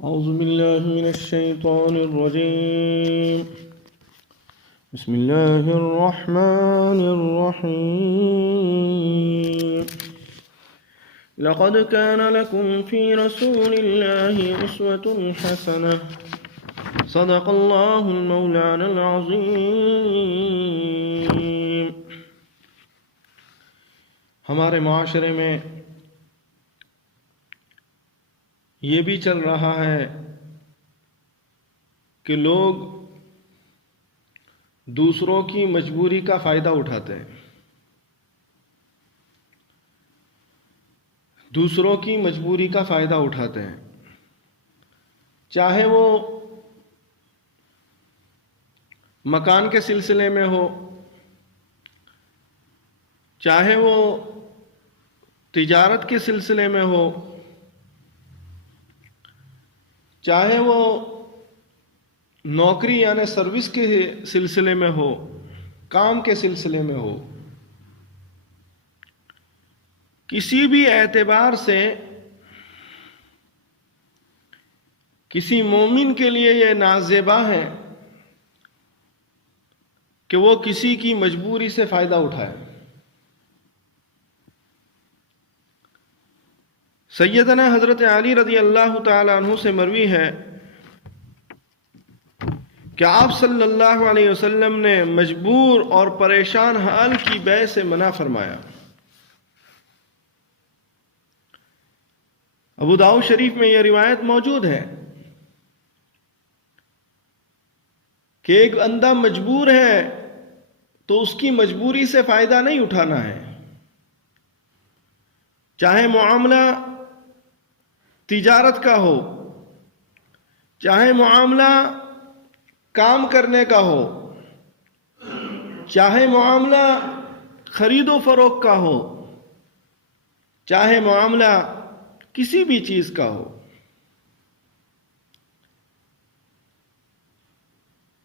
أعوذ بالله من الشيطان الرجيم. بسم الله الرحمن الرحيم. لقد كان لكم في رسول الله أسوة حسنة. صدق الله المولانا العظيم. ہمارے معاشرے میں یہ بھی چل رہا ہے کہ لوگ دوسروں کی مجبوری کا فائدہ اٹھاتے ہیں. دوسروں کی مجبوری کا فائدہ اٹھاتے ہیں، چاہے وہ مکان کے سلسلے میں ہو، چاہے وہ تجارت کے سلسلے میں ہو، چاہے وہ نوکری یعنی سروس کے سلسلے میں ہو، کام کے سلسلے میں ہو. کسی بھی اعتبار سے کسی مومن کے لیے یہ نازیبا ہے کہ وہ کسی کی مجبوری سے فائدہ اٹھائے. سیدنا حضرت علی رضی اللہ تعالی عنہ سے مروی ہے کہ آپ صلی اللہ علیہ وسلم نے مجبور اور پریشان حال کی بیع سے منع فرمایا. ابو داؤد شریف میں یہ روایت موجود ہے کہ ایک بندہ مجبور ہے تو اس کی مجبوری سے فائدہ نہیں اٹھانا ہے، چاہے معاملہ تجارت کا ہو، چاہے معاملہ کام کرنے کا ہو، چاہے معاملہ خرید و فروخت کا ہو، چاہے معاملہ کسی بھی چیز کا ہو.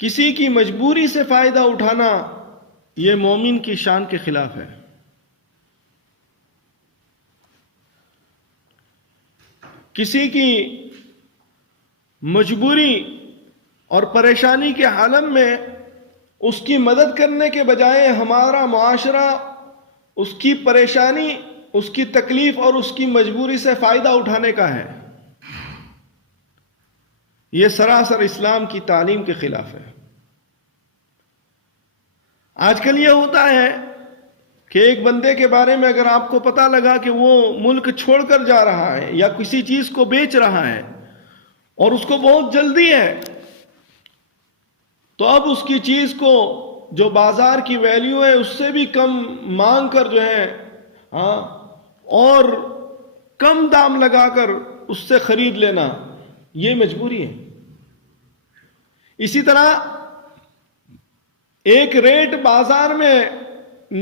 کسی کی مجبوری سے فائدہ اٹھانا یہ مومن کی شان کے خلاف ہے. کسی کی مجبوری اور پریشانی کے عالم میں اس کی مدد کرنے کے بجائے ہمارا معاشرہ اس کی پریشانی، اس کی تکلیف اور اس کی مجبوری سے فائدہ اٹھانے کا ہے. یہ سراسر اسلام کی تعلیم کے خلاف ہے. آج کل یہ ہوتا ہے کہ ایک بندے کے بارے میں اگر آپ کو پتہ لگا کہ وہ ملک چھوڑ کر جا رہا ہے یا کسی چیز کو بیچ رہا ہے اور اس کو بہت جلدی ہے، تو اب اس کی چیز کو جو بازار کی ویلیو ہے اس سے بھی کم مانگ کر جو ہے اور کم دام لگا کر اس سے خرید لینا، یہ مجبوری ہے. اسی طرح ایک ریٹ بازار میں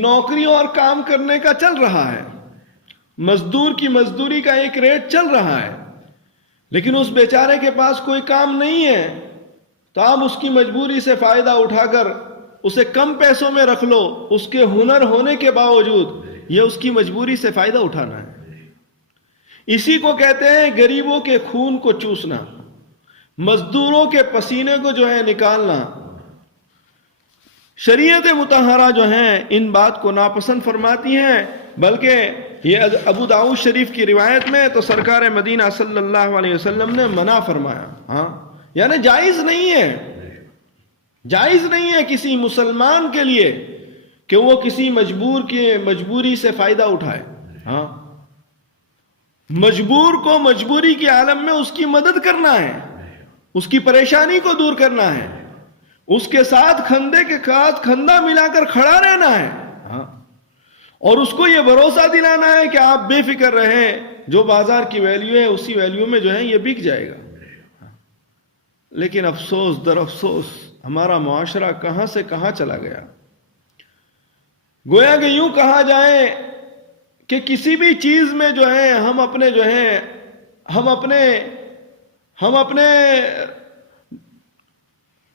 نوکری اور کام کرنے کا چل رہا ہے، مزدور کی مزدوری کا ایک ریٹ چل رہا ہے، لیکن اس بیچارے کے پاس کوئی کام نہیں ہے تو آپ اس کی مجبوری سے فائدہ اٹھا کر اسے کم پیسوں میں رکھ لو. اس کے ہنر ہونے کے باوجود یہ اس کی مجبوری سے فائدہ اٹھانا ہے. اسی کو کہتے ہیں غریبوں کے خون کو چوسنا، مزدوروں کے پسینے کو جو ہے نکالنا. شریعت مطہرہ جو ہیں ان بات کو ناپسند فرماتی ہیں، بلکہ یہ ابو داؤد شریف کی روایت میں تو سرکار مدینہ صلی اللہ علیہ وسلم نے منع فرمایا. یعنی جائز نہیں ہے، جائز نہیں ہے کسی مسلمان کے لیے کہ وہ کسی مجبور کی مجبوری سے فائدہ اٹھائے. مجبور کو مجبوری کے عالم میں اس کی مدد کرنا ہے، اس کی پریشانی کو دور کرنا ہے، اس کے ساتھ کھندے کے ساتھ کھندا ملا کر کھڑا رہنا ہے، اور اس کو یہ بھروسہ دلانا ہے کہ آپ بے فکر رہیں، جو بازار کی ویلیو ہے اسی ویلیو میں جو ہے یہ بک جائے گا. لیکن افسوس در افسوس ہمارا معاشرہ کہاں سے کہاں چلا گیا. گویا کہ یوں کہا جائے کہ کسی بھی چیز میں جو ہے ہم اپنے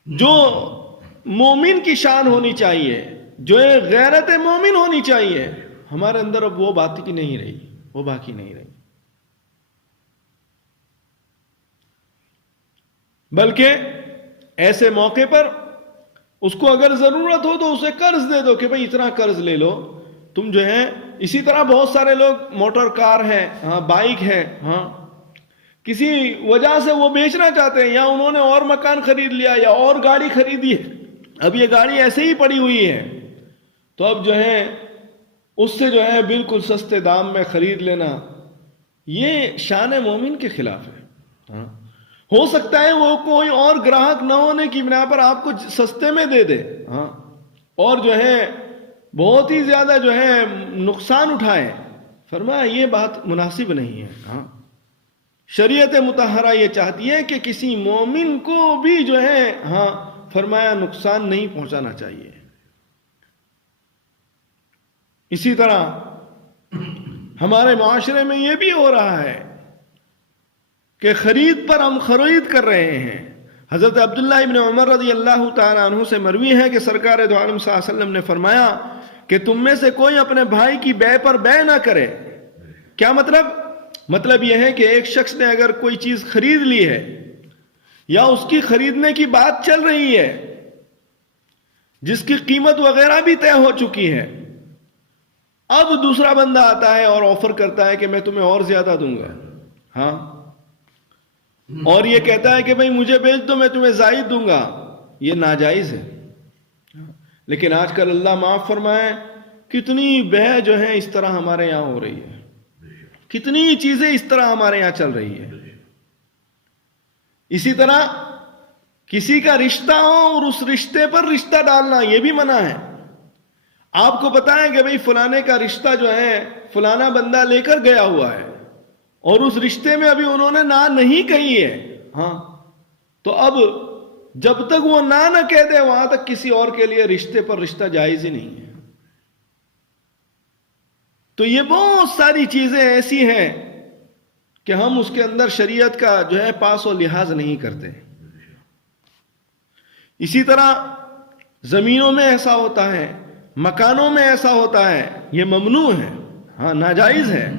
جو مومن کی شان ہونی چاہیے، جو ایک غیرت مومن ہونی چاہیے، ہمارے اندر اب وہ باقی نہیں رہی. بلکہ ایسے موقع پر اس کو اگر ضرورت ہو تو اسے قرض دے دو کہ بھئی اتنا قرض لے لو تم جو ہے. اسی طرح بہت سارے لوگ موٹر کار ہے, ہاں بائک ہے, ہاں کسی وجہ سے وہ بیچنا چاہتے ہیں, یا انہوں نے اور مکان خرید لیا یا اور گاڑی خریدی ہے, اب یہ گاڑی ایسے ہی پڑی ہوئی ہے, تو اب جو ہے اس سے جو ہے بالکل سستے دام میں خرید لینا, یہ شان مومن کے خلاف ہے. ہاں ہو سکتا ہے وہ کوئی اور گراہک نہ ہونے کی بنا پر آپ کو سستے میں دے دے, ہاں اور جو ہے بہت ہی زیادہ جو ہے نقصان اٹھائے. فرمایا یہ بات مناسب نہیں ہے. ہاں شریعت مطہرہ یہ چاہتی ہے کہ کسی مومن کو بھی جو ہے ہاں فرمایا نقصان نہیں پہنچانا چاہیے. اسی طرح ہمارے معاشرے میں یہ بھی ہو رہا ہے کہ خرید پر ہم خرید کر رہے ہیں. حضرت عبداللہ ابن عمر رضی اللہ تعالیٰ عنہ سے مروی ہے کہ سرکار دو عالم صلی اللہ علیہ وسلم نے فرمایا کہ تم میں سے کوئی اپنے بھائی کی بے پر بے نہ کرے. کیا مطلب یہ ہے کہ ایک شخص نے اگر کوئی چیز خرید لی ہے یا اس کی خریدنے کی بات چل رہی ہے جس کی قیمت وغیرہ بھی طے ہو چکی ہے, اب دوسرا بندہ آتا ہے اور آفر کرتا ہے کہ میں تمہیں اور زیادہ دوں گا, ہاں اور یہ کہتا ہے کہ بھئی مجھے بیچ دو میں تمہیں زائد دوں گا, یہ ناجائز ہے. لیکن آج کل اللہ معاف فرمائے کتنی بے جو ہے اس طرح ہمارے یہاں ہو رہی ہے, کتنی چیزیں اس طرح ہمارے یہاں چل رہی ہے. اسی طرح کسی کا رشتہ ہو اور اس رشتے پر رشتہ ڈالنا یہ بھی منع ہے. آپ کو پتا ہے کہ بھئی فلانے کا رشتہ جو ہے فلانا بندہ لے کر گیا ہوا ہے اور اس رشتے میں ابھی انہوں نے نہ نہیں کہی ہے, ہاں تو اب جب تک وہ نہ کہہ دے وہاں تک کسی اور کے لیے رشتے پر رشتہ جائز ہی نہیں ہے. تو یہ بہت ساری چیزیں ایسی ہیں کہ ہم اس کے اندر شریعت کا جو ہے پاس و لحاظ نہیں کرتے. اسی طرح زمینوں میں ایسا ہوتا ہے, مکانوں میں ایسا ہوتا ہے, یہ ممنوع ہے, ہاں ناجائز ہے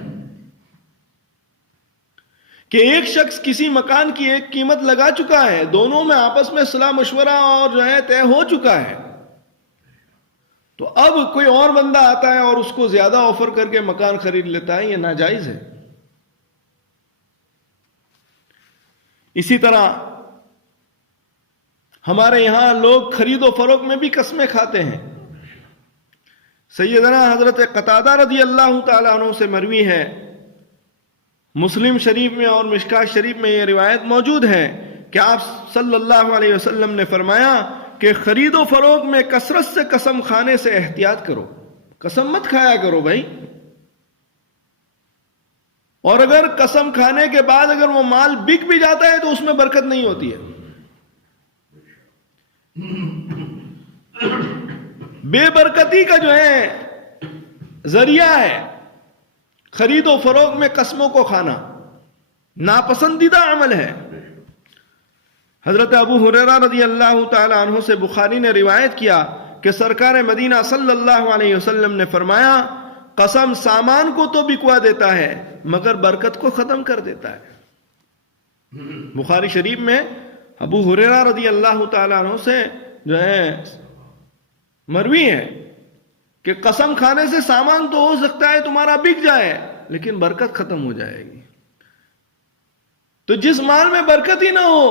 کہ ایک شخص کسی مکان کی ایک قیمت لگا چکا ہے, دونوں میں آپس میں صلاح مشورہ اور جو ہے طے ہو چکا ہے, تو اب کوئی اور بندہ آتا ہے اور اس کو زیادہ آفر کر کے مکان خرید لیتا ہے, یہ ناجائز ہے. اسی طرح ہمارے یہاں لوگ خرید و فروخت میں بھی قسمیں کھاتے ہیں. سیدنا حضرت قتادہ رضی اللہ تعالیٰ عنہ سے مروی ہے, مسلم شریف میں اور مشکات شریف میں یہ روایت موجود ہے کہ آپ صلی اللہ علیہ وسلم نے فرمایا کہ خرید و فروخت میں کثرت سے قسم کھانے سے احتیاط کرو, قسم مت کھایا کرو بھائی. اور اگر قسم کھانے کے بعد اگر وہ مال بک بھی جاتا ہے تو اس میں برکت نہیں ہوتی ہے. بے برکتی کا جو ہے ذریعہ ہے خرید و فروخت میں قسموں کو کھانا, ناپسندیدہ عمل ہے. حضرت ابو ہریرہ رضی اللہ تعالی عنہ سے بخاری نے روایت کیا کہ سرکار مدینہ صلی اللہ علیہ وسلم نے فرمایا قسم سامان کو تو بکوا دیتا ہے مگر برکت کو ختم کر دیتا ہے. بخاری شریف میں ابو ہریرہ رضی اللہ تعالی عنہ سے جو ہے مروی ہے کہ قسم کھانے سے سامان تو ہو سکتا ہے تمہارا بک جائے لیکن برکت ختم ہو جائے گی. تو جس مال میں برکت ہی نہ ہو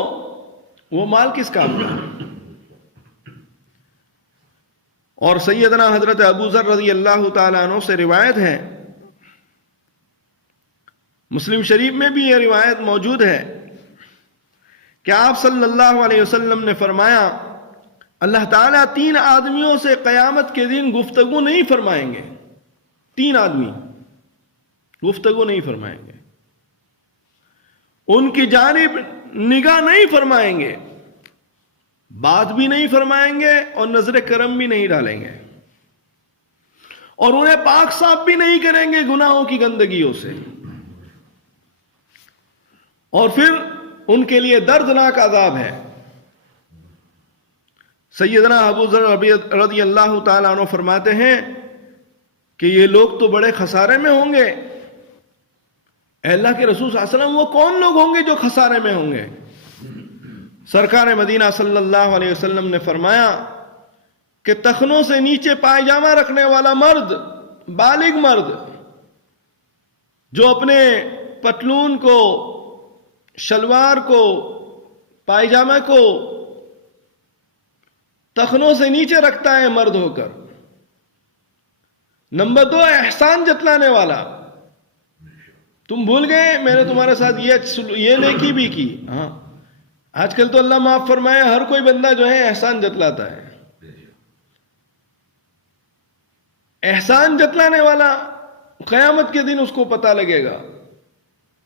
وہ مال کس کام کا. اور سیدنا حضرت ابو ذر رضی اللہ تعالیٰ عنہ سے روایت ہے, مسلم شریف میں بھی یہ روایت موجود ہے کہ آپ صلی اللہ علیہ وسلم نے فرمایا اللہ تعالیٰ 3 آدمیوں سے قیامت کے دن گفتگو نہیں فرمائیں گے. 3 آدمی گفتگو نہیں فرمائیں گے, ان کی جانب نگاہ نہیں فرمائیں گے, بات بھی نہیں فرمائیں گے اور نظر کرم بھی نہیں ڈالیں گے, اور انہیں پاک صاف بھی نہیں کریں گے گناہوں کی گندگیوں سے, اور پھر ان کے لیے دردناک عذاب ہے. سیدنا ابو ذر رضی اللہ تعالیٰ عنہ فرماتے ہیں کہ یہ لوگ تو بڑے خسارے میں ہوں گے. اے اللہ کے رسول صلی اللہ علیہ وسلم وہ کون لوگ ہوں گے جو خسارے میں ہوں گے؟ سرکار مدینہ صلی اللہ علیہ وسلم نے فرمایا کہ ٹخنوں سے نیچے پائجامہ رکھنے والا مرد، بالغ مرد، جو اپنے پتلون کو، شلوار کو، پائجامہ کو ٹخنوں سے نیچے رکھتا ہے مرد ہو کر۔ نمبر 2، احسان جتلانے والا۔ تم بھول گئے میں نے تمہارے ساتھ یہ نیکی بھی کی۔ ہاں، آج کل تو اللہ معاف فرمائے ہر کوئی بندہ جو ہے احسان جتلاتا ہے۔ احسان جتلانے والا قیامت کے دن اس کو پتہ لگے گا،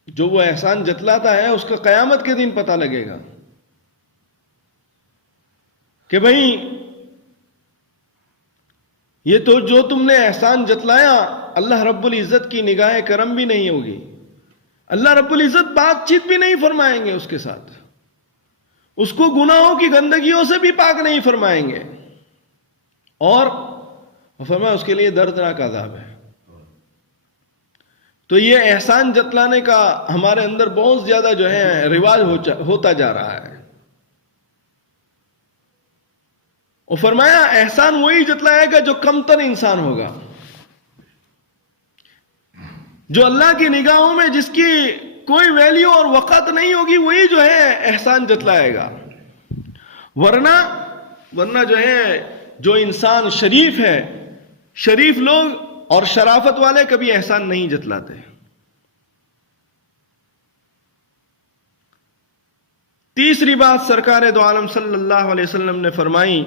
جو وہ احسان جتلاتا ہے اس کا قیامت کے دن پتہ لگے گا کہ بھئی یہ تو جو تم نے احسان جتلایا، اللہ رب العزت کی نگاہ کرم بھی نہیں ہوگی، اللہ رب العزت بات چیت بھی نہیں فرمائیں گے اس کے ساتھ، اس کو گناہوں کی گندگیوں سے بھی پاک نہیں فرمائیں گے، اور فرمایا اس کے لیے دردناک عذاب ہے۔ تو یہ احسان جتلانے کا ہمارے اندر بہت زیادہ جو ہے رواج ہوتا جا رہا ہے۔ اور فرمایا احسان وہی جتلائے گا جو کمتر انسان ہوگا، جو اللہ کی نگاہوں میں جس کی کوئی ویلیو اور وقت نہیں ہوگی، وہی جو ہے احسان جتلائے گا۔ ورنہ جو ہے جو انسان شریف ہے، شریف لوگ اور شرافت والے کبھی احسان نہیں جتلاتے۔ تیسری بات سرکار دو عالم صلی اللہ علیہ وسلم نے فرمائی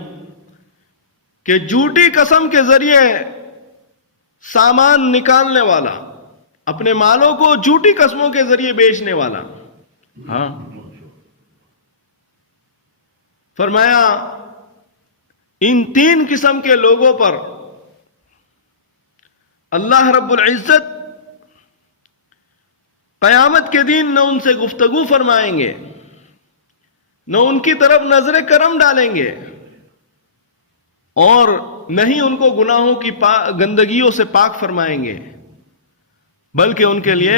کہ جھوٹی قسم کے ذریعے سامان نکالنے والا، اپنے مالوں کو جھوٹی قسموں کے ذریعے بیچنے والا، ہاں، فرمایا ان 3 قسم کے لوگوں پر اللہ رب العزت قیامت کے دن نہ ان سے گفتگو فرمائیں گے، نہ ان کی طرف نظر کرم ڈالیں گے، اور نہ ہی ان کو گناہوں کی گندگیوں سے پاک فرمائیں گے، بلکہ ان کے لیے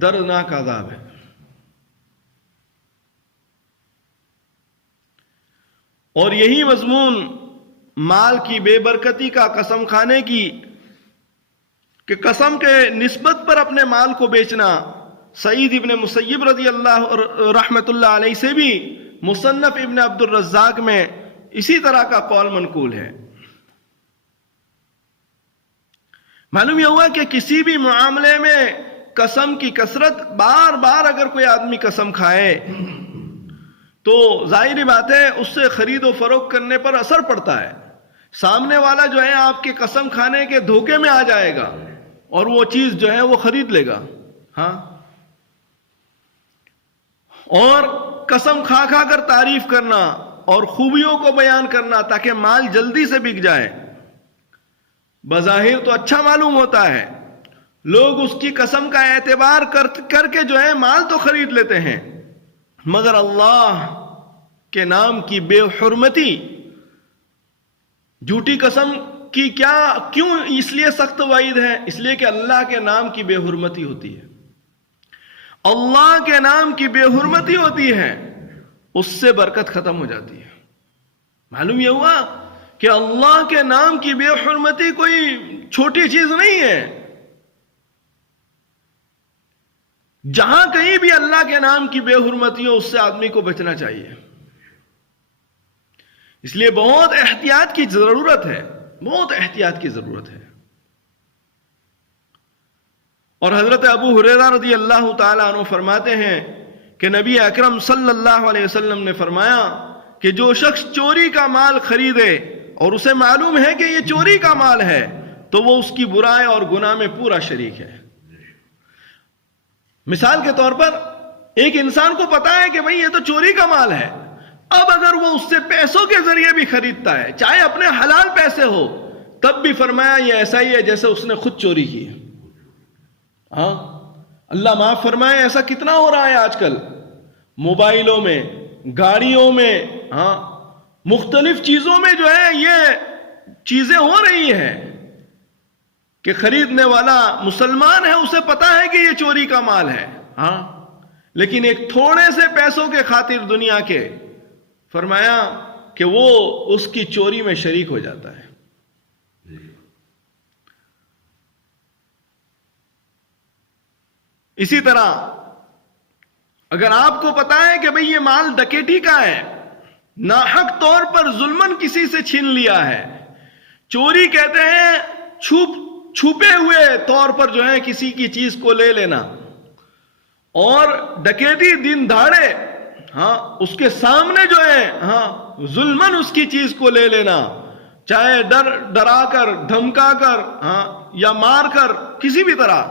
دردناک عذاب ہے۔ اور یہی مضمون مال کی بے برکتی کا قسم کھانے کی، کہ قسم کے نسبت پر اپنے مال کو بیچنا، سعید ابن مسیب رضی اللہ رحمت اللہ علیہ سے بھی مصنف ابن عبد الرزاق میں اسی طرح کا قول منقول ہے۔ معلوم یہ ہوا کہ کسی بھی معاملے میں قسم کی کثرت، بار بار اگر کوئی آدمی قسم کھائے تو ظاہری بات ہے اس سے خرید و فروخت کرنے پر اثر پڑتا ہے۔ سامنے والا جو ہے آپ کے قسم کھانے کے دھوکے میں آ جائے گا اور وہ چیز جو ہے وہ خرید لے گا، ہاں، اور قسم کھا کھا کر تعریف کرنا اور خوبیوں کو بیان کرنا تاکہ مال جلدی سے بک جائے، بظاہر تو اچھا معلوم ہوتا ہے، لوگ اس کی قسم کا اعتبار کر کے جو ہے مال تو خرید لیتے ہیں، مگر اللہ کے نام کی بے حرمتی، جھوٹی قسم کی کیوں اس لیے سخت وعید ہے؟ اس لیے کہ اللہ کے نام کی بے حرمتی ہوتی ہے، اللہ کے نام کی بے حرمتی ہوتی ہے، اس سے برکت ختم ہو جاتی ہے۔ معلوم یہ ہوا کہ اللہ کے نام کی بے حرمتی کوئی چھوٹی چیز نہیں ہے، جہاں کہیں بھی اللہ کے نام کی بے حرمتی ہو اس سے آدمی کو بچنا چاہیے۔ اس لیے بہت احتیاط کی ضرورت ہے، بہت احتیاط کی ضرورت ہے۔ اور حضرت ابو ہریرہ رضی اللہ تعالیٰ عنہ فرماتے ہیں کہ نبی اکرم صلی اللہ علیہ وسلم نے فرمایا کہ جو شخص چوری کا مال خریدے اور اسے معلوم ہے کہ یہ چوری کا مال ہے تو وہ اس کی برائی اور گناہ میں پورا شریک ہے۔ مثال کے طور پر ایک انسان کو پتا ہے کہ بھئی یہ تو چوری کا مال ہے، اب اگر وہ اس سے پیسوں کے ذریعے بھی خریدتا ہے، چاہے اپنے حلال پیسے ہو، تب بھی فرمایا یہ ایسا ہی ہے جیسے اس نے خود چوری کی ہے۔ ہاں، اللہ معاف فرمائے ایسا کتنا ہو رہا ہے آج کل، موبائلوں میں، گاڑیوں میں، ہاں، مختلف چیزوں میں جو ہے یہ چیزیں ہو رہی ہیں کہ خریدنے والا مسلمان ہے، اسے پتا ہے کہ یہ چوری کا مال ہے، ہاں، لیکن ایک تھوڑے سے پیسوں کے خاطر دنیا کے فرمایا کہ وہ اس کی چوری میں شریک ہو جاتا ہے. اسی طرح اگر آپ کو پتا ہے کہ بھئی یہ مال ڈکیتی کا ہے، ناحق طور پر ظلمن کسی سے چھین لیا ہے، چوری کہتے ہیں چھپے ہوئے طور پر جو ہے کسی کی چیز کو لے لینا، اور ڈکیتی دن دہاڑے اس کے سامنے جو ہے ظلمن اس کی چیز کو لے لینا، چاہے ڈرا کر، دھمکا کر، یا مار کر، کسی بھی طرح.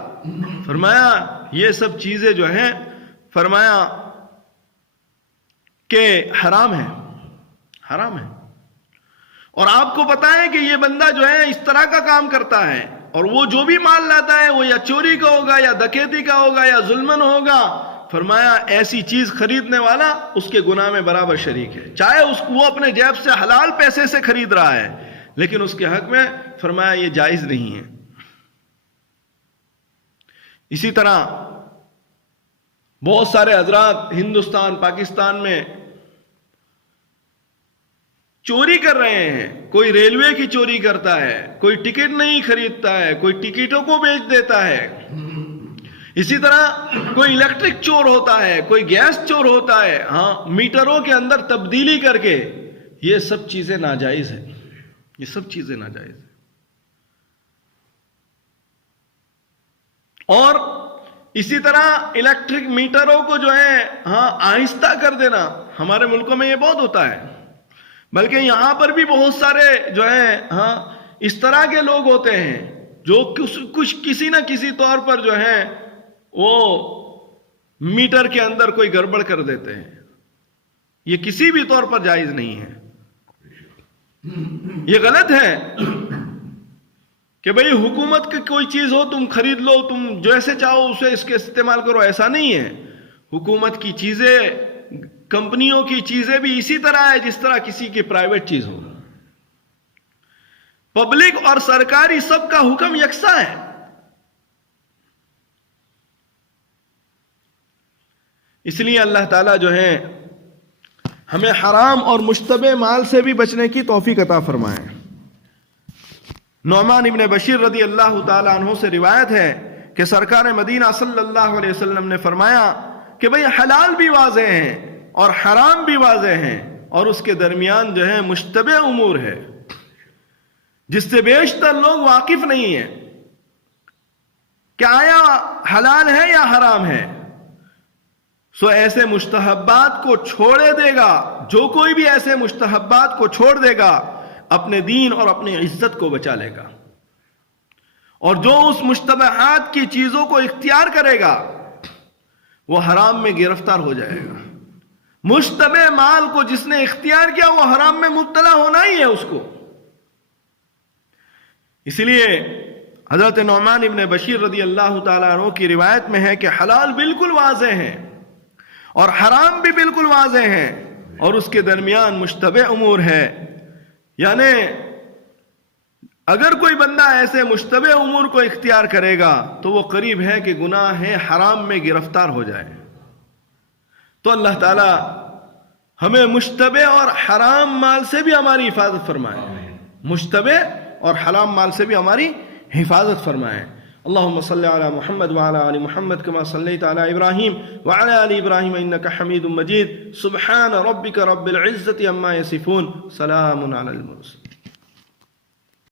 فرمایا یہ سب چیزیں جو ہیں فرمایا کہ حرام ہے، حرام ہے. اور آپ کو پتا ہے کہ یہ بندہ جو ہے اس طرح کا کام کرتا ہے، اور وہ جو بھی مال لاتا ہے وہ یا چوری کا ہوگا، یا ڈکیتی کا ہوگا، یا ظلمن ہوگا. فرمایا ایسی چیز خریدنے والا اس کے گناہ میں برابر شریک ہے، چاہے وہ اپنے جیب سے حلال پیسے سے خرید رہا ہے، لیکن اس کے حق میں فرمایا یہ جائز نہیں ہے. اسی طرح بہت سارے حضرات ہندوستان، پاکستان میں چوری کر رہے ہیں. کوئی ریلوے کی چوری کرتا ہے، کوئی ٹکٹ نہیں خریدتا ہے، کوئی ٹکٹوں کو بیچ دیتا ہے. اسی طرح کوئی الیکٹرک چور ہوتا ہے، کوئی گیس چور ہوتا ہے، میٹروں کے اندر تبدیلی کر کے. یہ سب چیزیں ناجائز ہیں، یہ سب چیزیں ناجائز ہیں. اور اسی طرح الیکٹرک میٹروں کو جو ہے آہستہ کر دینا، ہمارے ملکوں میں یہ بہت ہوتا ہے، بلکہ یہاں پر بھی بہت سارے جو ہے اس طرح کے لوگ ہوتے ہیں جو کچھ کسی نہ کسی طور پر جو ہے وہ میٹر کے اندر کوئی گڑبڑ کر دیتے ہیں. یہ کسی بھی طور پر جائز نہیں ہے، یہ غلط ہے کہ بھئی حکومت کی کوئی چیز ہو تم خرید لو، تم جیسے چاہو اسے اس کے استعمال کرو. ایسا نہیں ہے. حکومت کی چیزیں، کمپنیوں کی چیزیں بھی اسی طرح ہے جس طرح کسی کی پرائیویٹ چیز ہو. پبلک اور سرکاری سب کا حکم یکساں ہے. اس لیے اللہ تعالیٰ جو ہے ہمیں حرام اور مشتبہ مال سے بھی بچنے کی توفیق عطا فرمائے. نعمان ابن بشیر رضی اللہ تعالیٰ عنہ سے روایت ہے کہ سرکار مدینہ صلی اللہ علیہ وسلم نے فرمایا کہ بھئی حلال بھی واضح ہیں اور حرام بھی واضح ہیں، اور اس کے درمیان جو ہے مشتبہ امور ہے جس سے بیشتر لوگ واقف نہیں ہیں کہ آیا حلال ہے یا حرام ہے. سو ایسے مستحبات کو چھوڑے دے گا، جو کوئی بھی ایسے مستحبات کو چھوڑ دے گا اپنے دین اور اپنی عزت کو بچا لے گا، اور جو اس مشتبہات کی چیزوں کو اختیار کرے گا وہ حرام میں گرفتار ہو جائے گا. مشتبہ مال کو جس نے اختیار کیا وہ حرام میں مبتلا ہونا ہی ہے اس کو. اس لیے حضرت نعمان ابن بشیر رضی اللہ تعالیٰ عنہ کی روایت میں ہے کہ حلال بالکل واضح ہے اور حرام بھی بالکل واضح ہے، اور اس کے درمیان مشتبہ امور ہے. یعنی اگر کوئی بندہ ایسے مشتبہ امور کو اختیار کرے گا تو وہ قریب ہے کہ گناہ حرام میں گرفتار ہو جائے. تو اللہ تعالی ہمیں مشتبہ اور حرام مال سے بھی ہماری حفاظت فرمائے، مشتبہ اور حرام مال سے بھی ہماری حفاظت فرمائے. اللهم صل على محمد وعلى آل محمد كما صليت على إبراهيم وعلى آل إبراهيم إنك حميد مجيد. سبحان ربك رب العزة عما يصفون، سلام على المرسلين.